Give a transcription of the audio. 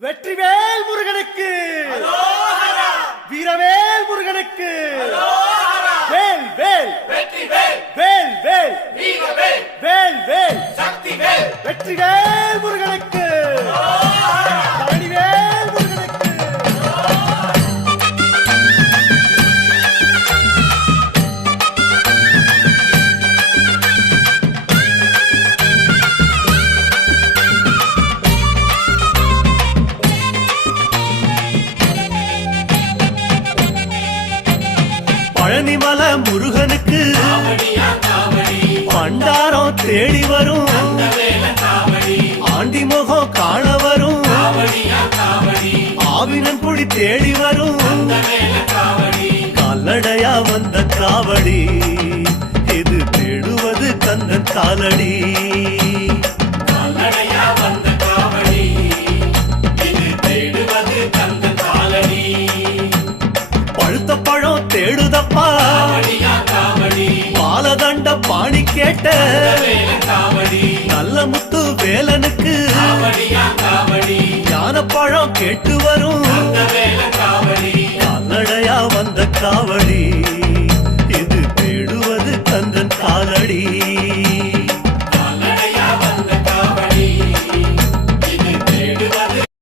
வெற்றிவேல் முருகனுக்கு வீரவேல் முருகனுக்கு வேல் வேல் வெற்றிவேல் வேல் வேல் வீரவேல் வேல் வேல் சக்திவேல் வெற்றிவேல் முருகனுக்கு பழனிவேல் முருகனுக்கு பழனிமல முருகனுக்கு காவடியா காவடி பண்டாரம் தேடி வரும் வேல காவடி ஆண்டி முகம் காண வரும் காவடியா காவடி ஆவினன் குடி தேடி வரும் வேல காவடி கால்நடையா வந்த காவடி இது தேடுவது கந்தன் காலடி கால்நடையா வந்த காவடி இது தேடுவது கந்த காலடி பழுத்த பழம் தேடுதப்பா காவடியா காவடி பாலதண்ட பாணி கேட்ட வேல காவடி நல்ல முத்து வேலனுக்கு காவடியா காவடி ஞானப்பழம் கேட்டு வரும் வேல காவடி கால்நடையா வந்த காவடி